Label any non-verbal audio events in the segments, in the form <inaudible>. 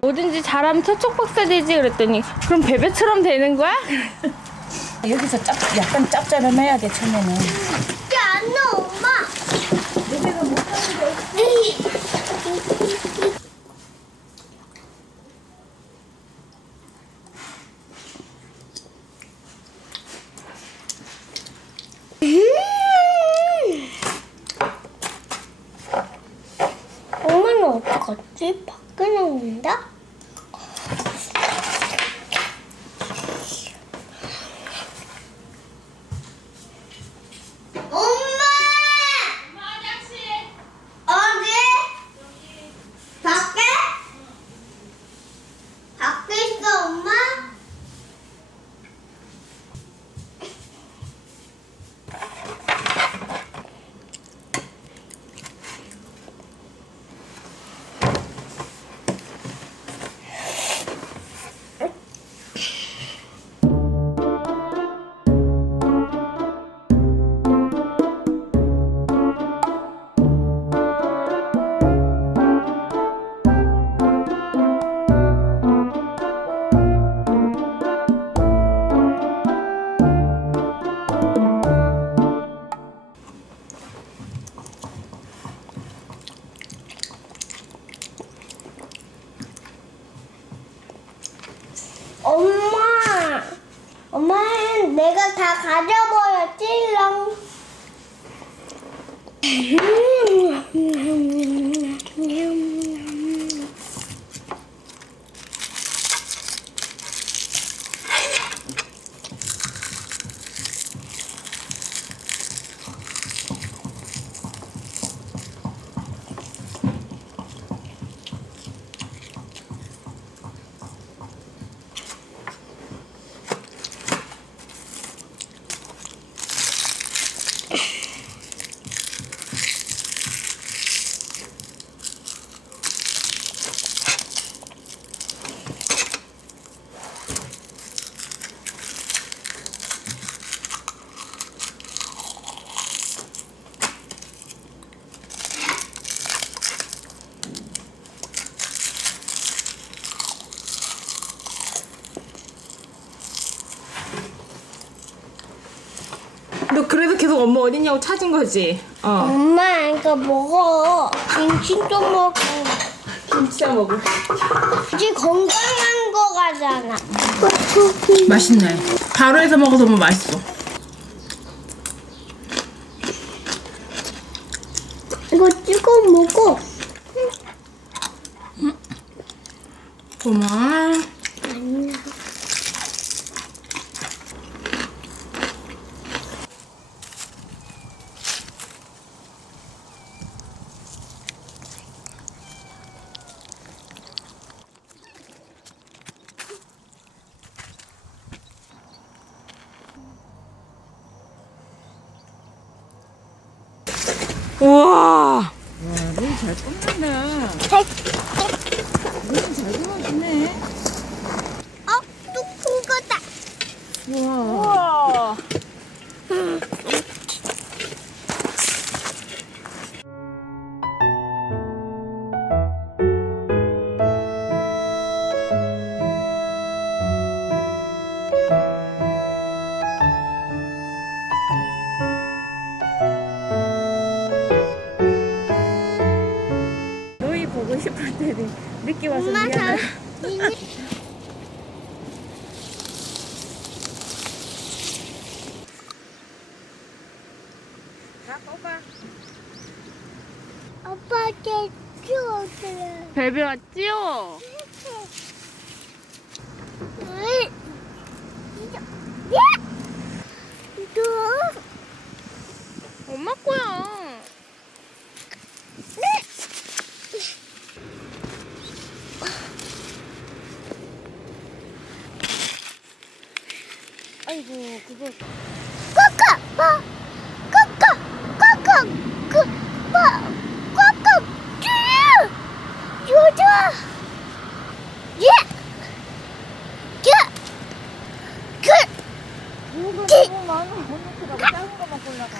뭐든지 잘하면 초촉 박사 되지 그랬더니 그럼 베베처럼 되는 거야? <laughs> 여기서 짭, 약간 짭짤해야 돼 처음에는. 엄마! 엄마는 내가 다 가져버렸지롱. <laughs> 엄마 어디냐고 찾은 거지? 어. 엄마, 이거 먹어. 김치 좀 먹어. 진짜 먹을. 이제 건강한 거 가잖아. 맛있네. 바로 해서 먹어서 너무 맛있어. 이거 찍어 먹어. 고마워. 우와. 어, 또 큰 거다. 우와. 너희 늦게 와서 엄마 다. 미안해. 다 뽑아. 아빠한테 키워줘요. 베베 왔지요?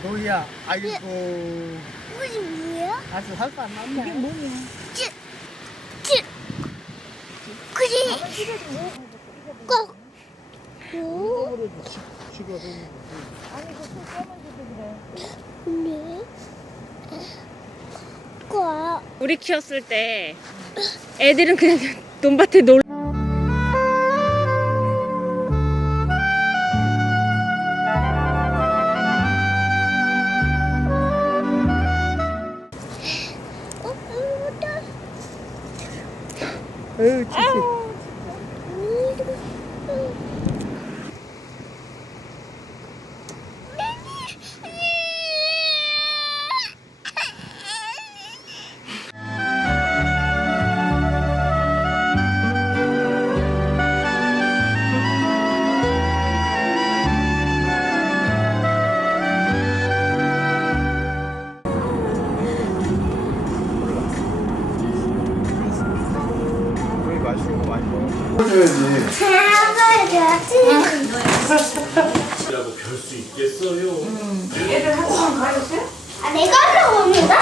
소희 야, 아이 고. 이게 뭐 야? 아주 할거 안 남 네. 이게 뭐 야? 찌, 찌. 그 지? 네. 꼭. 우리 키웠을 때 애들은 그냥 <laughs> 논밭에 놀. 먹어. 해줘야지. 라고 별 수 있겠어요? 아, 내가 하려고 합니다.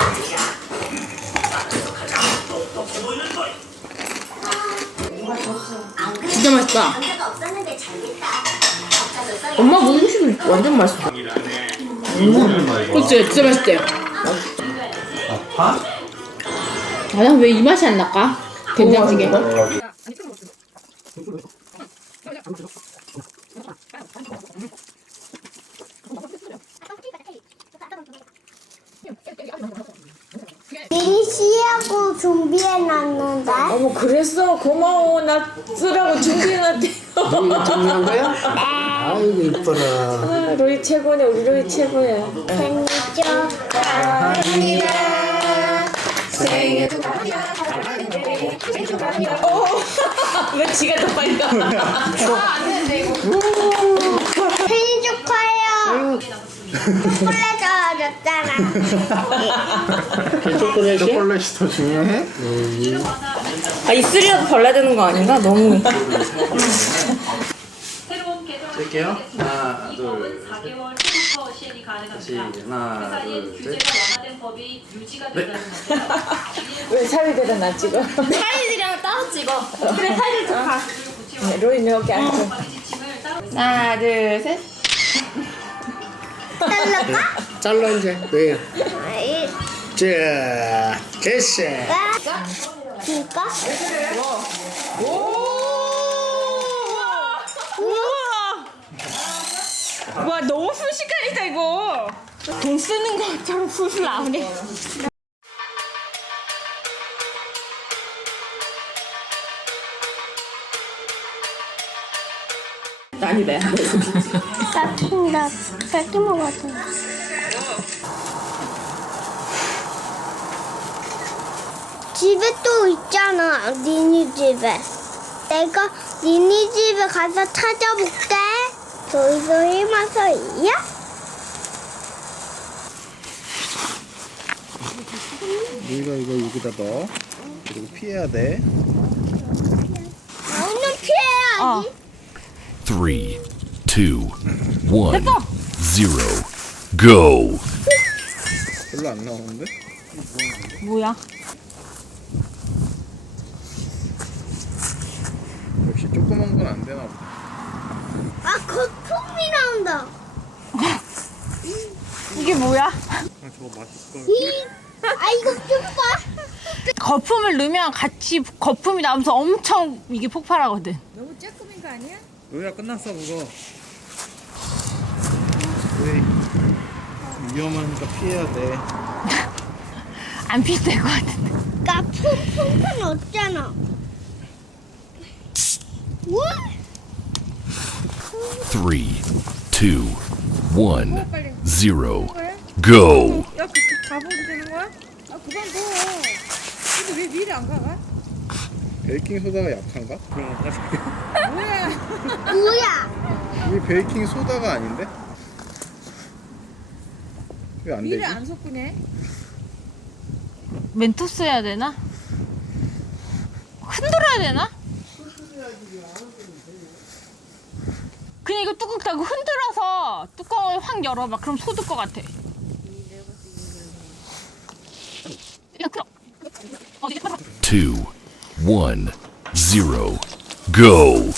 진짜 맛있다. 엄마 뭐 음식이 완전 맛있어. 그치, 진짜 맛있대. 파? 나는 왜 이 맛이 안 날까? 된장찌개. 미니 씨하고 준비해놨는데. 어머, 그랬어? 고마워. 나 쓰라고 준비해놨대. 이거 정리한 거야? 아이고, 이뻐라. 아, 로이 최고네. 우리 로이 최고야. 생일 축하합니다. <laughs> 왜 지가 더 빨리 가? <laughs> 생일 축하해요. 초콜릿 얻었잖아. 초콜릿이? 초콜릿이 더 중요해? 아, 입술이라도 발라야 되는 거 아닌가? 너무. 할게요. 하나, 둘, 4개월 후부터 시행이 다시. 하나, 둘, 셋. 건데요. <laughs> 왜 사위들은 나 찍어? 사이즈랑 따로 찍어. 그래, 사이즈 좋다. 로이 여기 앉아. 따로 하나, 둘, 셋. 잘라까? 잘라, 이제. 네. 아이, 자, 됐어. 줄까? 우와. 와 너무 순식간이다 이거. 돈 쓰는 것처럼 술술 나오네. 아니래. 나, 짧게 먹었어. 집에 또 있잖아, 니니 집에. 내가 니니 집에 가서 찾아볼게. 소이소이 마소이야? 우리가 이거 여기다 넣어. 그리고 피해야 돼. 오늘 피해야지. Three, two, one, zero, go. 별로 안 나오는데? 뭐야? 역시 조그만 건 안 되나 보다. 아, 거품이 나온다. <laughs> 이게 뭐야? 아, 저거. 이, 아, 이거 좀 봐. 거품을 넣으면 같이 거품이 나면서 엄청 이게 폭발하거든. 로야 끝났어 그거. 왜 위험하니까 피해야 돼. <laughs> 안 비쌀 것 같은데. 나 퐁퐁폰 없잖아. 뭐? Three, two, one, zero, go. 베이킹 소다가 약한가? 그런 건가? 뭐야? 이게 베이킹 소다가 아닌데? 왜 안 되지? 미를 안 섞으네. 멘토스 해야 되나? 흔들어야 되나? 그냥 이거 뚜껑 닫고 흔들어서 뚜껑을 확 열어봐. 그럼 소들 것 같아. 그냥 끌어. 어, go.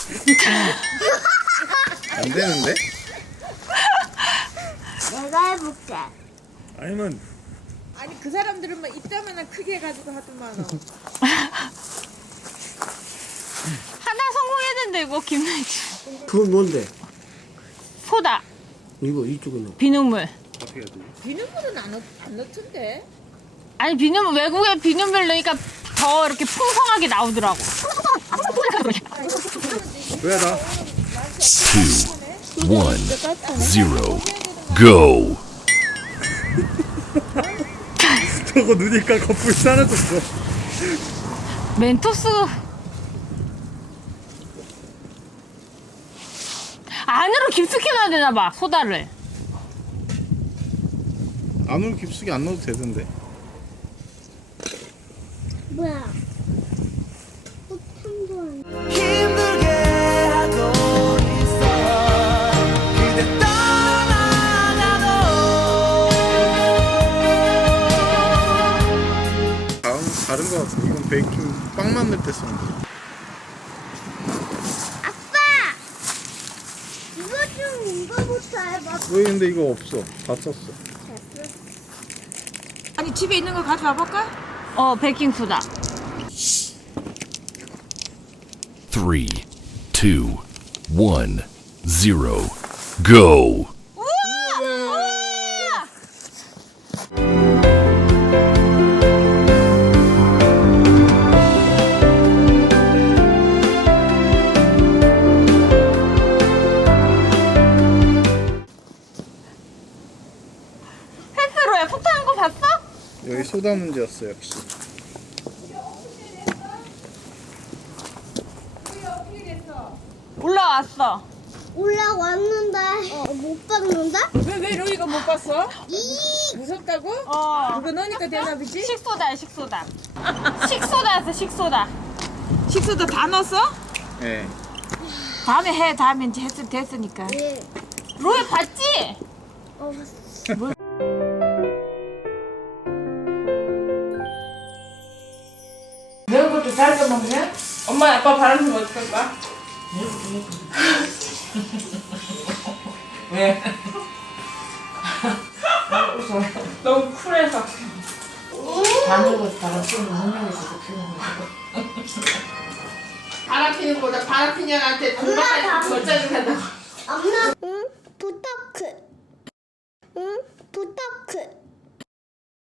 안 되는데? 아니면 아니 그 사람들은 막 입다만 크게 해가지고 하더만. <laughs> 하나 성공했는데 이거 김나지. 그건 뭔데? 소다, 이거 이쪽은 비눗물. 어떻게 해야 되지? 비눗물은 안, 넣- 안 넣던데. 아니 비눗물 외국에 비눗물 넣으니까 더 이렇게 풍성하게 나오더라고. <laughs> 왜 나? Two, one, zero, go. 저거 누니까 거품이 사라졌어. 멘토스 안으로 깊숙이 넣어야 되나 봐 소다를. 안으로 깊숙이 안 넣어도 되던데. 뭐야? 폭탄도 이건 베이킹 빵 만들 때 쓰는 거. 아빠! 이거 좀 이거부터 해봐. 왜 근데 이거 없어? 다 썼어. 아니 집에 있는 거 가져와 볼까? 어 베이킹 소다. Three, two, one, zero, go. 소다 문제였어 역시. 올라왔어. 올라왔는데 어, 못 박는데? 왜왜 로이가 못 봤어? 이 무섭다고? 어. 그거 넣으니까 되나 보지? 식소다 식소다. <laughs> 식소다였어 식소다. 식소도 다 넣었어? 예. 다음에 해 다음에 이제 했, 됐으니까. 예. 로에 봤지? 어, 매운 것 도잘 먹냐? 엄마 아빠 바람 좀 어떨 거야? 왜? 웃어. 너무 쿨해서. 바람 피는 거다 바람 피는 년한테 돈받아서 걸자는 한다. 엄마, 응? 부탁해. 응? 부탁해.